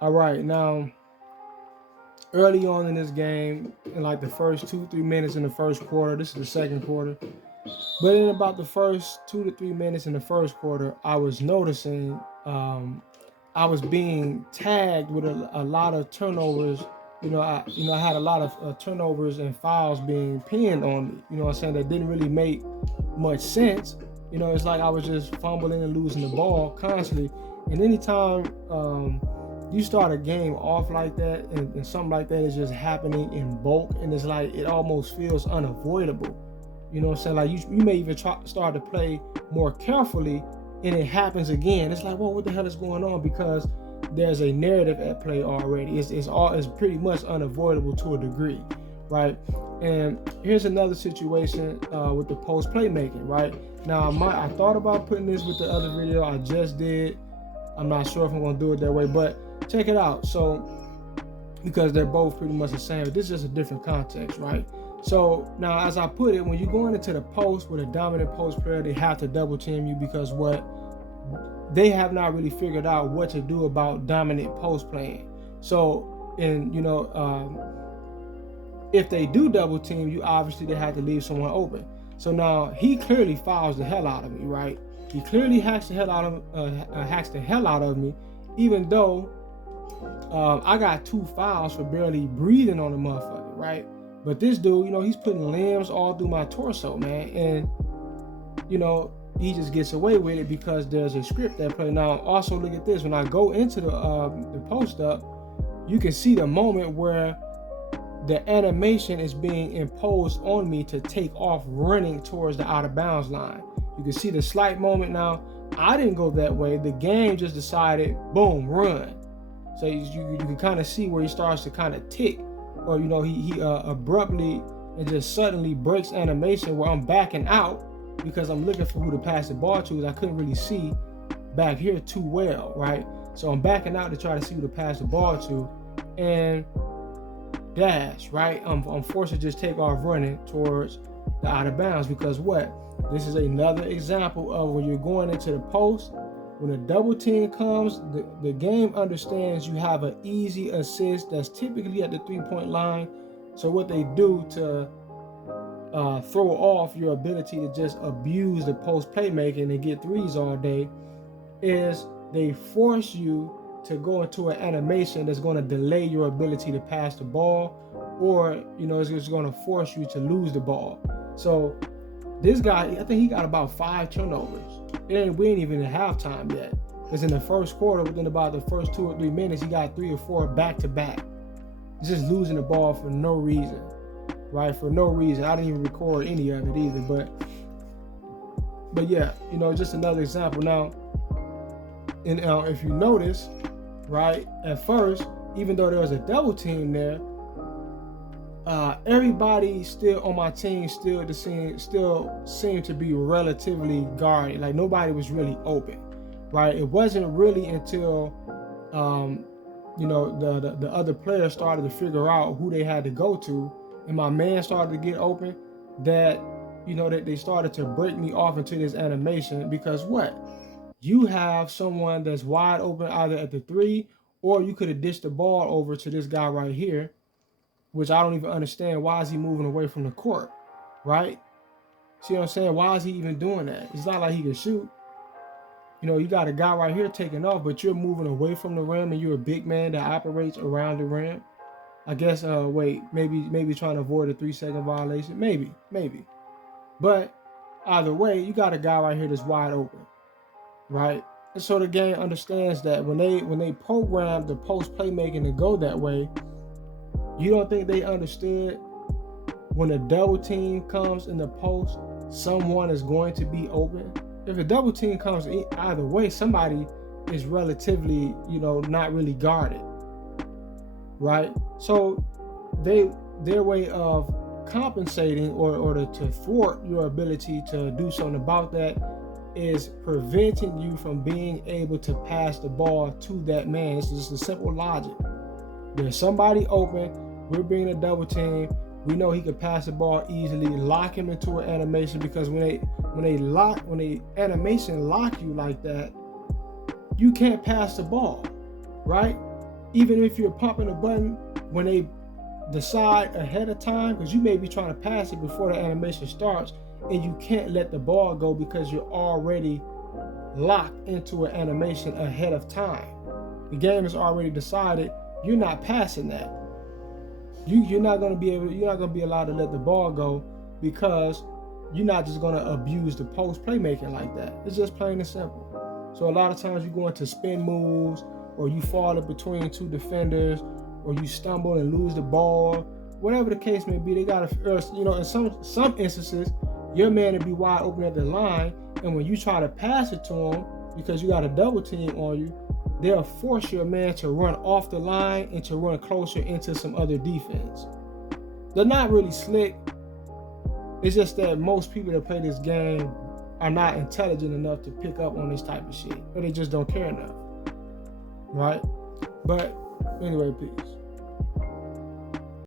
All right, now early on in this game, in like the first 2 3 minutes in the first quarter, this is the second quarter, but in about the first 2 to 3 minutes in the first quarter, I was noticing I was being tagged with a lot of turnovers. I had a lot of turnovers and fouls being pinned on me. You know what I'm saying? That didn't really make much sense. It's like I was just fumbling and losing the ball constantly. And anytime you start a game off like that, and something like that is just happening in bulk, and it's like it almost feels unavoidable. You know what I'm saying? Like you may even start to play more carefully, and it happens again. It's like, well, what the hell is going on? Because there's a narrative at play already. It's pretty much unavoidable to a degree, right? And here's another situation with the post playmaking, right? Now, I thought about putting this with the other video I just did. I'm not sure if I'm gonna do it that way, but check it out. So, because they're both pretty much the same, this is just a different context, right? So now, as I put it, when you're going into the post with a dominant post player, they have to double team you because they have not really figured out what to do about dominant post playing. So, if they do double team you, obviously they have to leave someone open. So now he clearly fouls the hell out of me, right? He clearly hacks the hell out of me, even though I got 2 fouls for barely breathing on the motherfucker, right? But this dude, he's putting limbs all through my torso, man, and he just gets away with it because there's a script that play. Now, also look at this. When I go into the post up, you can see the moment where the animation is being imposed on me to take off running towards the out of bounds line. You can see the slight moment now. I didn't go that way. The game just decided, boom, run. So you can kind of see where he starts to kind of tick, or he abruptly and just suddenly breaks animation where I'm backing out because I'm looking for who to pass the ball to, because I couldn't really see back here too well, right? So I'm backing out to try to see who to pass the ball to, and dash, right? I'm forced to just take off running towards the out of bounds because what? This is another example of when you're going into the post. When a double team comes, the game understands you have an easy assist that's typically at the 3-point line. So what they do to throw off your ability to just abuse the post playmaking and get threes all day is they force you to go into an animation that's going to delay your ability to pass the ball, or it's just going to force you to lose the ball. So this guy, I think he got about 5 turnovers. We ain't even in halftime yet, because in the first quarter, within about the first 2 or 3 minutes, he got 3 or 4 back to back. Just losing the ball for no reason, right? For no reason. I didn't even record any of it either, but yeah, just another example. Now, and if you notice, right, at first, even though there was a double team there, everybody still on my team still seemed to be relatively guarded. Like nobody was really open, right? It wasn't really until the other players started to figure out who they had to go to, and my man started to get open, that that they started to break me off into this animation. Because what? You have someone that's wide open either at the 3, or you could have dished the ball over to this guy right here, which I don't even understand. Why is he moving away from the court, right? See what I'm saying? Why is he even doing that? It's not like he can shoot. You got a guy right here taking off, but you're moving away from the rim, and you're a big man that operates around the rim. I guess, maybe trying to avoid a 3-second violation. Maybe. But either way, you got a guy right here that's wide open, right? And so the game understands that when they program the post playmaking to go that way, you don't think they understood when a double team comes in the post, someone is going to be open? If a double team comes either way, somebody is relatively, not really guarded, right? So their way of compensating or to thwart your ability to do something about that is preventing you from being able to pass the ball to that man. It's just a simple logic. There's somebody open. We're being a double team. We know he could pass the ball easily. Lock him into an animation, because when they animation lock you like that, you can't pass the ball, right? even if you're pumping a button, when they decide ahead of time, because you may be trying to pass it before the animation starts, and you can't let the ball go because you're already locked into an animation ahead of time. The game has already decided you're not passing that. You're not going to be allowed to let the ball go, because you're not just going to abuse the post playmaking like that. It's just plain and simple. So a lot of times you go into spin moves, or you fall in between two defenders, or you stumble and lose the ball, whatever the case may be. They got to, in some instances, your man will be wide open at the line, and when you try to pass it to him, because you got a double team on you, they'll force your man to run off the line and to run closer into some other defense. They're not really slick. It's just that most people that play this game are not intelligent enough to pick up on this type of shit, or they just don't care enough, right? But anyway, peace.